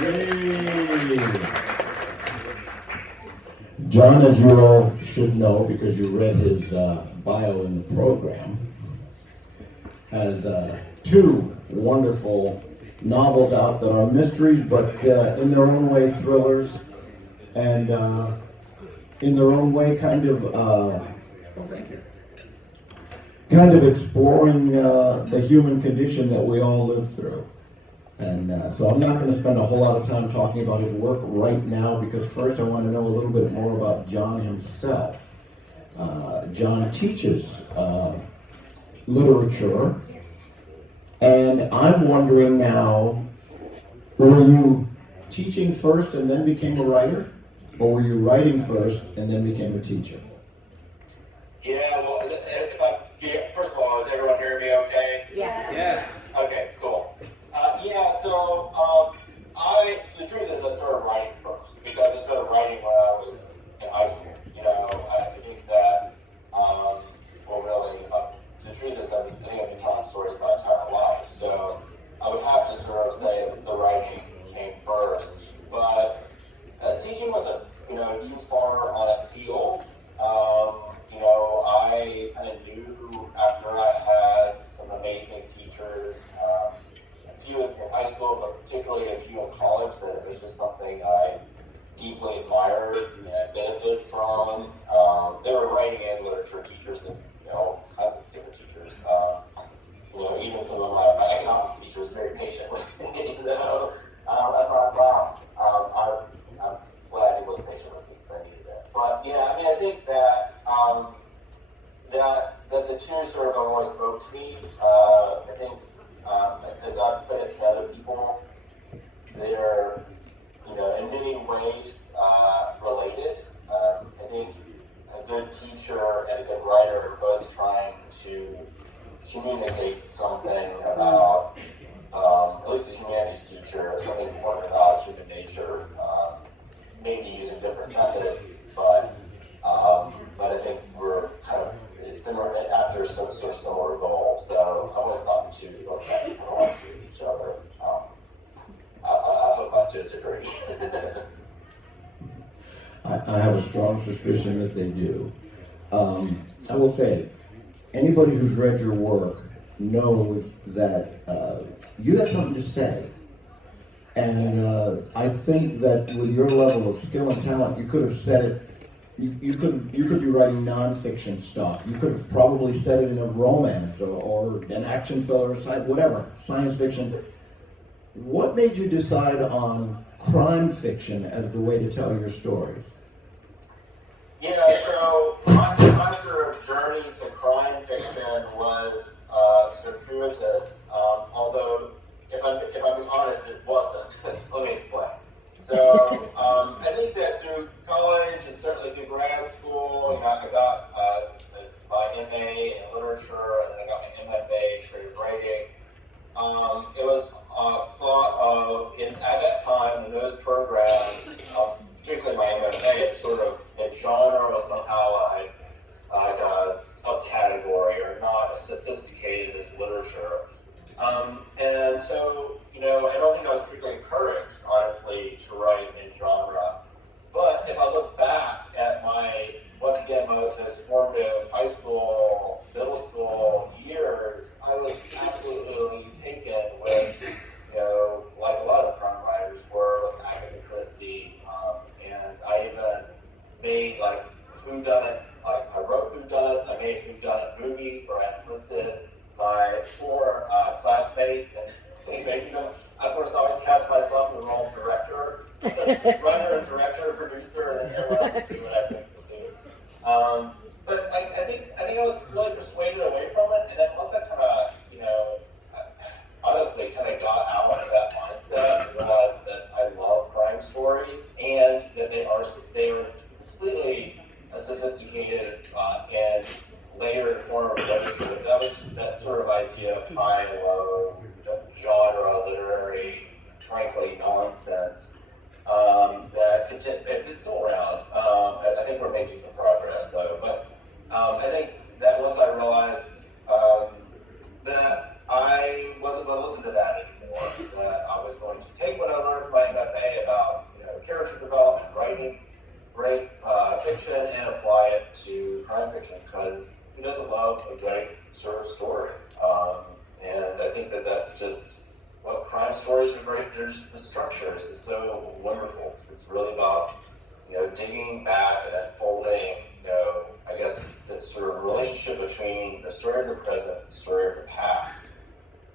Yay! John, as you all should know because you read his bio in the program, has two wonderful novels out that are mysteries, but in their own way thrillers, and in their own way kind of exploring the human condition that we all live through. And so I'm not going to spend a whole lot of time talking about his work right now, because first I want to know a little bit more about John himself. John teaches literature, and I'm wondering now, were you teaching first and then became a writer? Or were you writing first and then became a teacher? Yeah, well, first of all, is everyone hearing me okay? Yeah. Okay, cool. The truth is I started writing first, because I started writing when I was in high school. I think that, the truth is I think I've been telling stories my entire life, so I would have to sort of say that the writing came first. But teaching wasn't, too far on a field. I kind of knew after I had some amazing teachers, a few in high school, but particularly a few in college, that it was just something I deeply admired and benefited from. They were writing and literature teachers and, kinds of different teachers. Even some of my economics teachers very patient with me. So I thought, wow, I'm glad he was patient with me because I needed it. But I think that that the two sort of always spoke to me. I think as I've put it to other people, they're in many ways related. I think a good teacher and a good writer are both trying to communicate something about, at least a humanities teacher, something important about human nature, maybe using different methods, but I think we're kind of similar after some sort of similar goals. So I always thought the two go hand with each other. I hope my students agree. I have a strong suspicion that they do. I will say, anybody who's read your work knows that you have something to say. And I think that with your level of skill and talent, you could have said it. You could be writing nonfiction stuff. You could have probably said it in a romance or an action film or whatever, science fiction. What made you decide on crime fiction as the way to tell your stories? So my sort of journey to crime fiction was circuitous, although if I'm being honest, it wasn't. Let me explain. So I think that through college and certainly through grad school, I got my MA in literature, and then I got my MFA in creative writing. It was thought of, at that time, in those programs, particularly my MFA, sort of a genre was somehow like a subcategory or not as sophisticated as literature. And so, I don't think I was particularly encouraged, honestly, to write in genre. But if I look back at once again, those formative high school, middle school years, I was absolutely taken with, like a lot of crime writers were, with Agatha Christie. And I even made, whodunit, I wrote whodunits, I made whodunit movies where I enlisted my 4 classmates, and of course I always cast myself in the role of director, writer and director, producer, and everyone else to do what I think to do. But I think I was really persuaded away from it, and then once I honestly got out of that mindset and realized that I love crime stories and that they are completely sophisticated and layered form of literature. That was that sort of idea of high and low, genre, literary, frankly, nonsense. It's still around. I think we're making some progress, though. But I think that once I realized that I wasn't going to listen to that anymore, that I was going to take what I learned from my stories are they're just, the structure is just so wonderful. It's really about, digging back and unfolding, I guess the sort of relationship between the story of the present and the story of the past.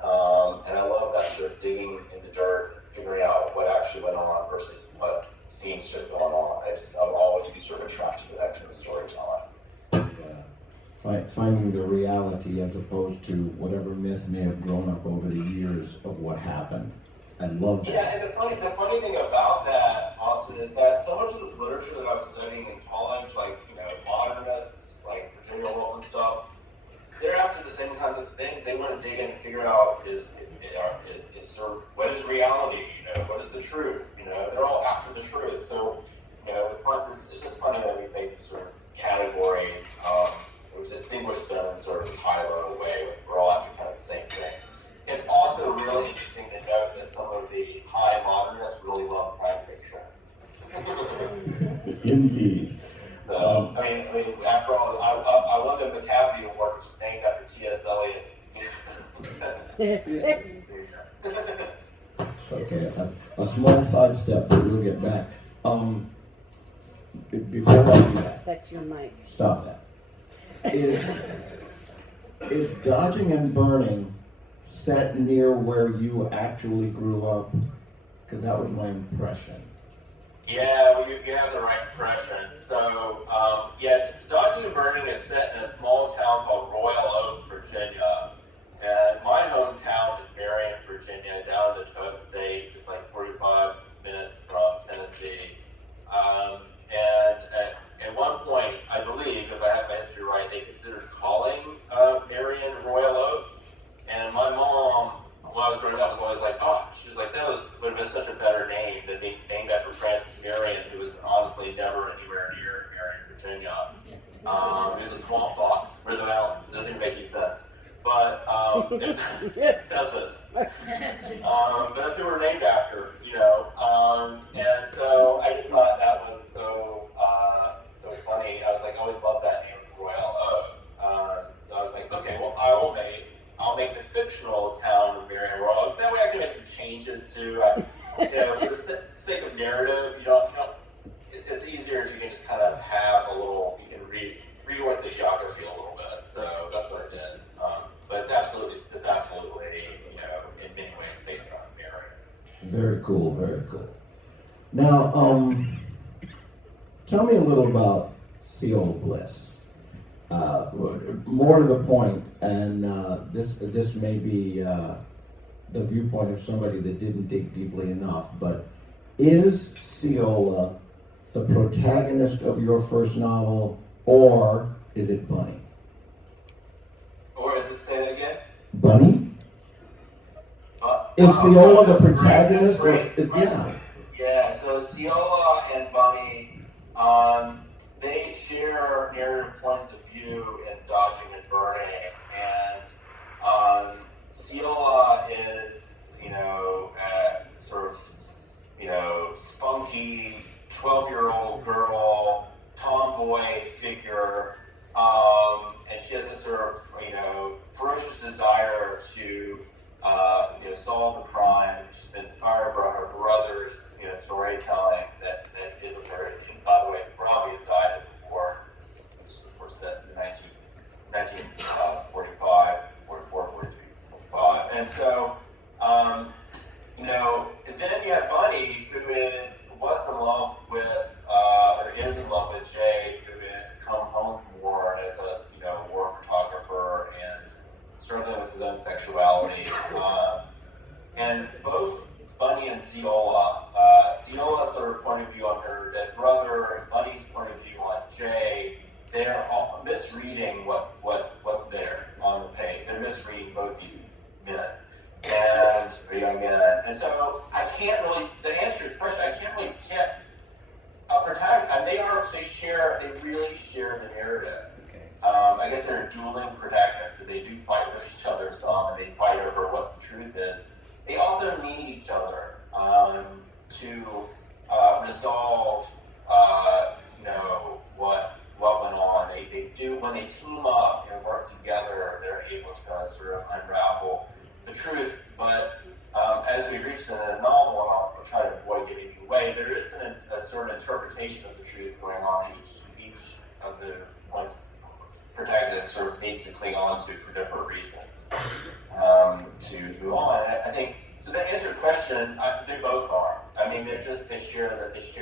And I love that sort of digging in the dirt, figuring out what actually went on versus what seems to have gone on. I'll always be sort of attracted to that kind of storytelling. Finding the reality as opposed to whatever myth may have grown up over the years of what happened. I love that. Yeah, and the funny thing about that, Austin, is that so much of this literature that I was studying in college, like, modernists, like Virginia Woolf and stuff, they're after the same kinds of things. They want to dig in and figure out it's sort of, what is reality? What is the truth? They're all after the truth. So, it's just funny that we make these sort of categories. We distinguish them in sort of this high-level way. We're all after kind of the same things. It's also really interesting to note that some of the high modernists really love crime fiction. Indeed. So, after all, I won the Macavity Award, which is named after T.S. Eliot. Okay, a small sidestep, but we'll get back. Before I do that, That's your mic. stop that. Is Dodging and Burning set near where you actually grew up? Because that was my impression. Yeah, well, you have the right impression. So, Dodging and Burning is set in a small town called Royal Oak, Virginia. And my hometown is Marion, Virginia, down in the Coast State, just like 45 minutes from Tennessee. And at one point, I believe, if I have my history right, they considered calling Marion Royal Oak. And my mom, when I was growing up, was always like, she was like, would have been such a better name than being named after Francis Marion, who was honestly never anywhere near Marion, Virginia. It was a swamp fox for the mountains. It doesn't even make any sense. But it does. But that's who we're named after, and so I just thought that was so funny. I was like, I always loved that name, Royal Oak. So I was like, okay, well, I'll make this fictional town of Marion Royal Oak. That way I can make some changes too. For the sake of narrative, it's easier if you can just kind of have a little, you can rework the geography a little bit. So that's what I did. But it's absolutely, in many ways based on Marion. Very cool, very cool. Now, tell me a little about Seal Bliss. More to the point, and this may be the viewpoint of somebody that didn't dig deeply enough, but is Ceola the protagonist of your first novel, or is it Bunny? Or is it, say that again? Bunny? Is Ceola the protagonist? Yeah. Yeah, so Ceola and Bunny, they share narrative points of view in Dodging and Burning, and Ceola is, sort of, spunky 12-year-old girl, tomboy figure, and she has this sort of, ferocious desire to, solve the crime. She's been inspired by her brother's, storytelling that did with her. And by the way, Robbie has died before. This was set in 1945, 44, 43, 45. And so, and then you have Bunny, who was in love with, or is in love with Jay, who has come home from war as a, war photographer and struggling with his own sexuality. And both Bunny and Ceola, Ceola's sort of point of view on her dead brother, and Bunny's point of view on Jay, they're all misreading what's there on the page. They're misreading both these men and young men. And so I can't really, to answer your question, I can't really get a protagonist. And they really share the narrative. I guess they're dueling protagonists, because they do fight with each other some, and they fight over what the truth is. They also need each other to resolve, what went on. They do, when they team up and work together, they're able to sort of unravel the truth. But as we reach try to avoid giving you away. There isn't a sort of interpretation of the truth going on each of the points protagonists sort of needs to cling on to for different reasons to move on. And I think, so to answer your question, they both are. I mean, they share it. There's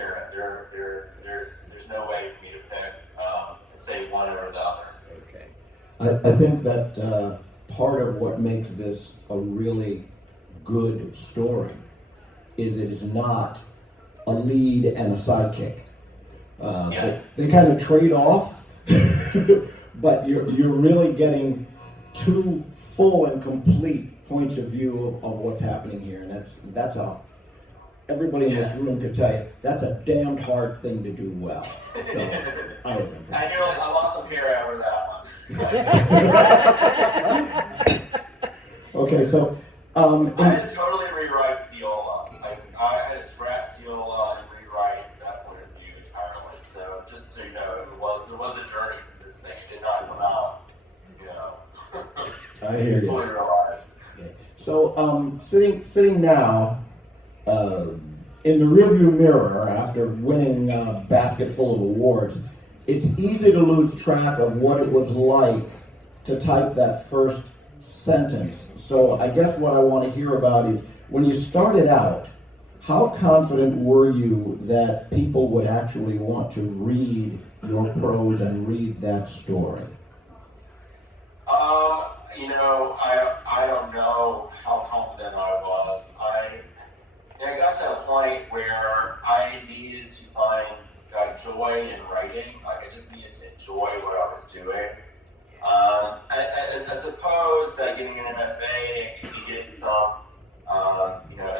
no way for me to pick and say one or the other. Okay. I think that part of what makes this a really good story is it is not a lead and a sidekick. They kind of trade off, but you're really getting two full and complete points of view of what's happening here, and that's everybody in this room could tell you that's a damned hard thing to do well. So I was impressed. I lost some hair over that one. Okay, so I had to totally rewrite Ciola. I had to scratch Ciola and rewrite that point of view entirely. So just so you know, there was a journey for this thing. It did not come out, I hear you. fully realized. Okay. So sitting now in the rearview mirror after winning a basket full of awards, it's easy to lose track of what it was like to type that first sentence. So I guess what I want to hear about is when you started out, how confident were you that people would actually want to read your prose and read that story? I don't know how confident I was. I got to a point where I needed to find joy in writing. I just needed to enjoy what I was doing. I suppose that getting an MFA and getting some,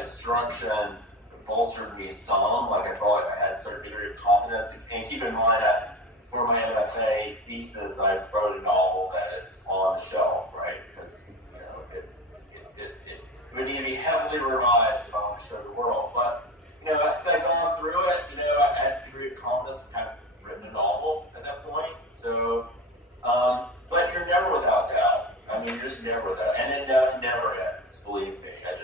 instruction bolstered me some. Like I felt like I had a certain degree of confidence. And keep in mind that for my MFA thesis, I wrote a novel that is on the shelf, right? Because it would need to be heavily revised if I want to show the world. But as I've gone through it, I had a degree of confidence and kind of written a novel at that point. So. But you're never without doubt. I mean, you're just never without, and it never ends. Believe me. I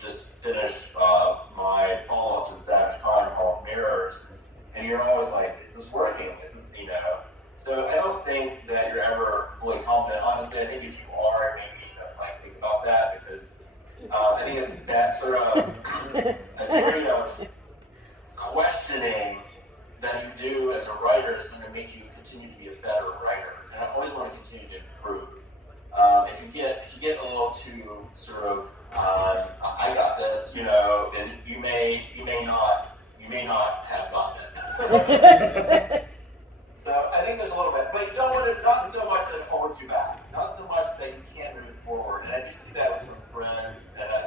just finished my follow-up to the Savage Con called Mirrors, and you're always like, "Is this working? Is this?" So I don't think that you're ever fully confident. Honestly, I think if you are, maybe you don't think about that because I think it's that sort of a degree of questioning that you do as a writer is going to make you continue to be a better writer. And I always want to continue to improve. If you get a little too sort of, I got this, and you may not have gotten it. So I think there's a little bit, but you don't want to, not so much that it holds you back, not so much that you can't move forward. And I do see that with some friends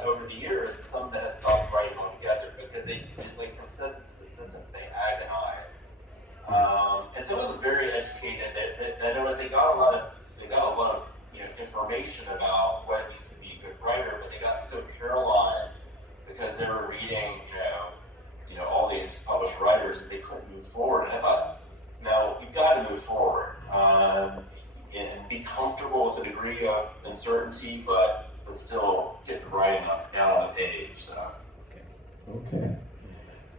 over the years, some that have stopped writing altogether because they just from sentence to sentence they agonize. And some of them very educated. I noticed they got a lot of information about what it means to be a good writer, but they got so paralyzed because they were reading all these published writers that they couldn't move forward. And I thought, no, you've got to move forward and be comfortable with a degree of uncertainty, but still get the writing down on the page. So. Okay.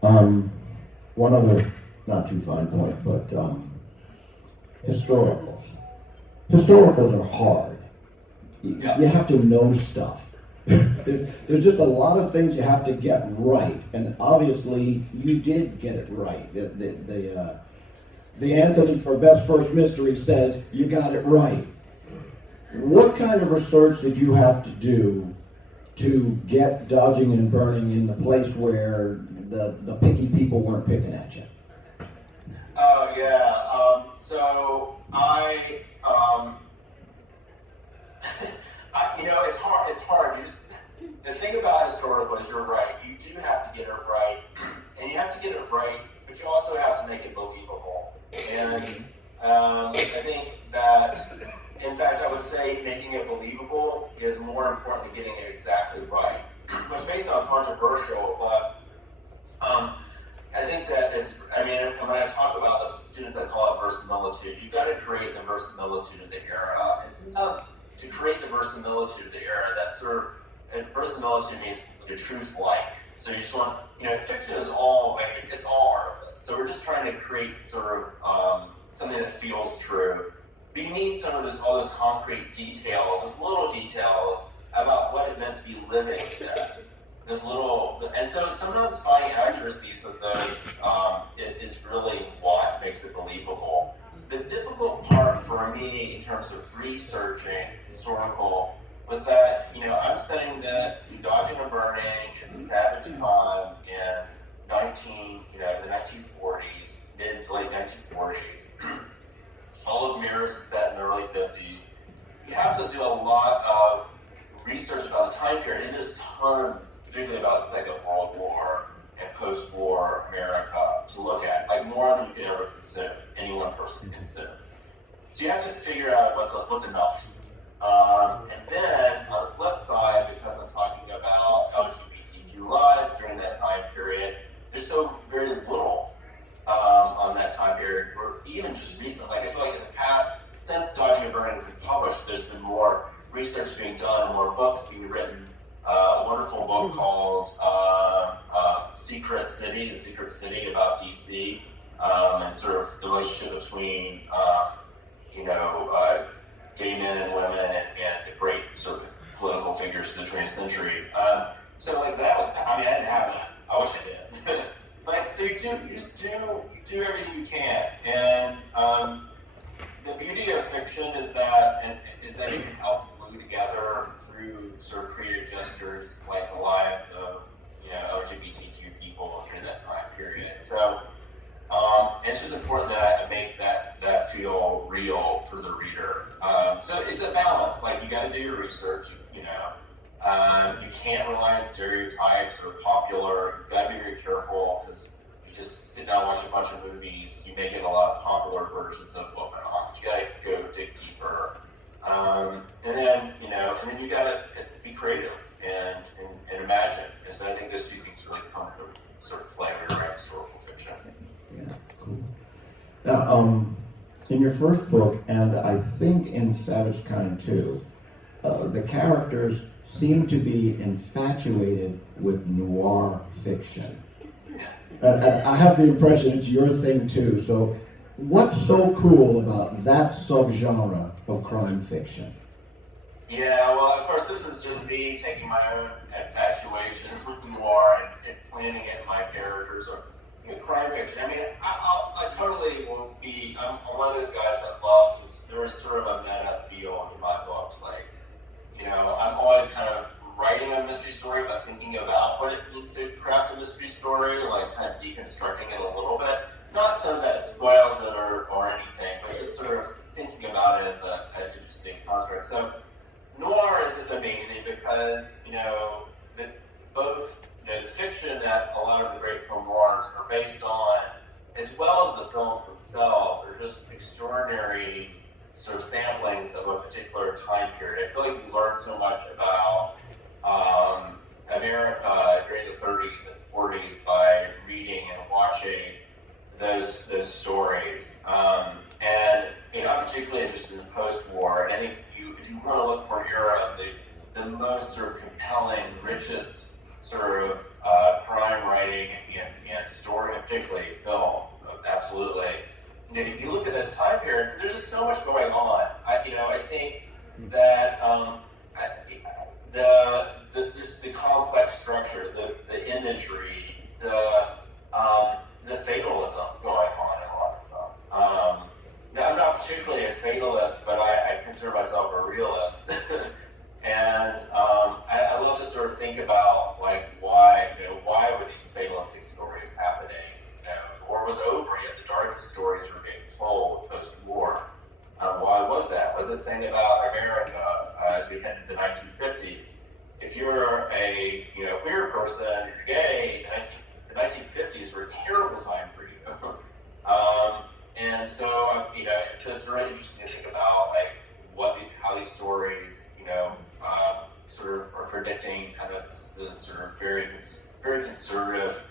One other not too fine point, but historicals. Historicals are hard. You have to know stuff. There's just a lot of things you have to get right, and obviously you did get it right. The Anthony for Best First Mystery says you got it right. What kind of research did you have to do to get Dodging and Burning in the place where the picky people weren't picking at you? Oh yeah. So it's hard. It's hard. The thing about historical is you're right. You do have to get it right, and you have to get it right, but you also have to make it believable. And I think that, in fact, I would say making it believable is more important than getting it exactly right. It's based on controversial, but I think that when I talk about this with students, I call it verisimilitude. You've got to create the verisimilitude of the era. And sometimes to create the verisimilitude of the era, that's verisimilitude means the truth-like. So you just want, fiction is all, like, it's all artifice. So we're just trying to create sort of something that feels true. But you need some of all those concrete details, those little details about what it meant to be living then. Those little, and so sometimes finding accuracies with those is really what makes it believable. The difficult part for me in terms of researching historical was that, I'm studying that dodging and burning in Savage Time in the 1940s, mid to late 1940s. All of Mirrors is set in the early 50s. You have to do a lot of research about the time period, and there's tons, particularly about the Second World War and post-war America to look at, like more than you can ever consume, any one person can consume. So you have to figure out what's enough. And then on the flip side, because I'm talking about LGBTQ lives during that time period, there's so very little on that time period, or even just recently. Like I feel like in the past, since Dodging and Burning has been published, there's been more research being done, more books being written. A wonderful book called Secret City, The Secret City about DC, and sort of the relationship between gay men and women and the great sort of political figures of the 20th century. So like that was, I didn't have that. I wish I did. So you just do everything you can. And the beauty of fiction is that you can help glue together through sort of creative gestures like the lives of LGBTQ people during that time period. So it's just important that I make that feel real for the reader. So it's a balance. Like you got to do your research. You can't rely on stereotypes or popular. You got to be very careful because you just sit down and watch a bunch of movies. You may get a lot of popular versions of what went on. You got to go dig deeper. And then you got to be creative and imagine. And so I think those two things really come to sort of play when you're writing historical fiction. Yeah, cool. Now, in your first book, and I think in Savage Kind too, the characters seem to be infatuated with noir fiction. And I have the impression it's your thing too. So what's so cool about that subgenre of crime fiction? Yeah, well, of course, this is just me taking my own infatuation with noir and planning it in my characters. Or crime fiction. I totally will be. I'm one of those guys that loves this. There is sort of a meta feel to my books. Like, I'm always kind of writing a mystery story, but thinking about what it means to craft a mystery story, like kind of deconstructing it a little bit. Not so that it spoils it or anything, but just sort of thinking about it as an interesting construct. So noir is just amazing because, the fiction that a lot of the great film noirs are based on, as well as the films themselves, are just extraordinary sort of samplings of a particular time period. I feel like we learn so much about America during the 30s and 40s by reading and watching those stories. And I'm particularly interested in post-war. And I think if you want to look for an era of the most sort of compelling, richest sort of crime writing and story, and particularly film, absolutely. If you look at this time period, there's just so much going on. I think that just the complex structure, the imagery, the fatalism going on in a lot of them. Now, I'm not particularly a fatalist, but I consider myself a realist. And I love to sort of think about like why were these fatalistic stories happening? The war was over, yet the darkest stories were being told post-war. Why was that? Was it saying about America as we head into the 1950s? If you're a queer person, you're gay, the 1950s were a terrible time for you. And so so it's really interesting to think about like how these stories sort of are predicting kind of the sort of very conservative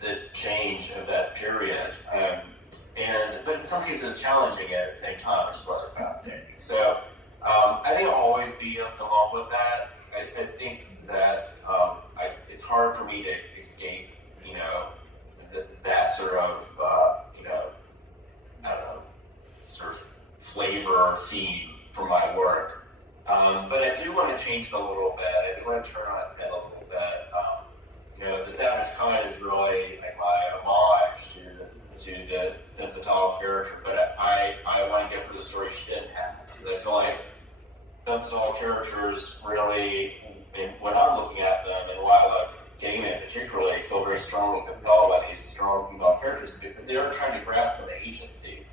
the change of that period. But in some cases challenging it at the same time, which is rather fascinating. So I think I'll always be along with that. I think that hard for me to escape, you know, that sort of, you know, I don't know, sort of flavor or theme for my work. But I do want to change it a little bit. I do want to turn on its head a little bit. You know, the Savage Khan is really like my homage to the tall character, but I want to give her the story she didn't have. Because I feel like the tall characters really, when I'm looking at them, and why I love Damon particularly, I feel very strongly compelled by these strong female characters because they are trying to grasp the agency.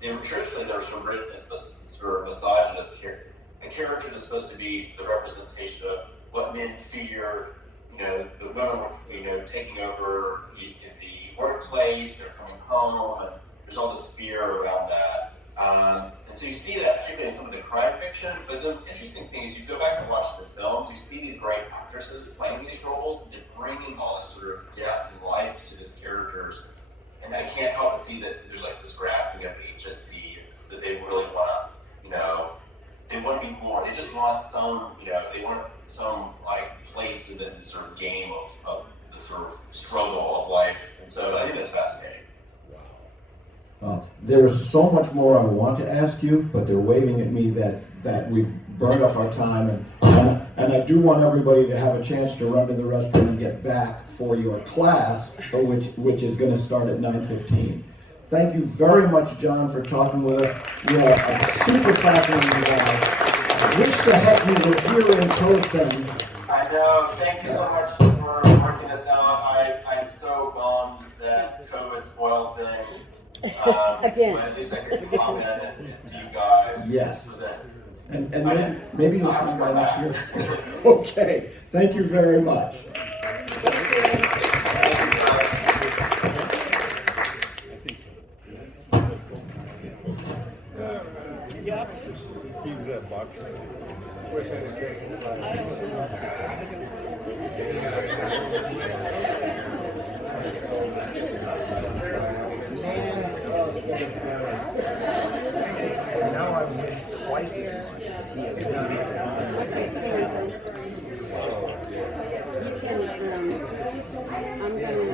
They were traditionally they were sort of written as sort of misogynist character. A character that's supposed to be the representation of what men fear. You know, the women were, you know, taking over in the workplace. They're coming home, and there's all this fear around that. And so you see that particularly in some of the crime fiction. But the interesting thing is, you go back and watch the films, you see these great actresses playing these roles, and they're bringing all this sort of depth and life to these characters. And I can't help but see that there's like this grasping of agency that they really want to, you know, they want to be more. They just want some, you know, they want some like place in the sort of game of the sort of struggle of life. And so I think that's fascinating. There is so much more I want to ask you, but they're waving at me that we've burned up our time, and I do want everybody to have a chance to run to the restroom and get back for your class, which is going to start at 9:15. Thank you very much, John, for talking with us. You are a super fascinating guy. Wish the heck you were here in person. I know. Thank you so much for working this out. I'm so bummed that COVID spoiled things. Again. But at least I could comment and see you guys. Yes. So that, And maybe you'll swing by next year. Okay. Thank you very much. He was at boxing. Now I'm winning twice as much. He has done it. You can, I'm gonna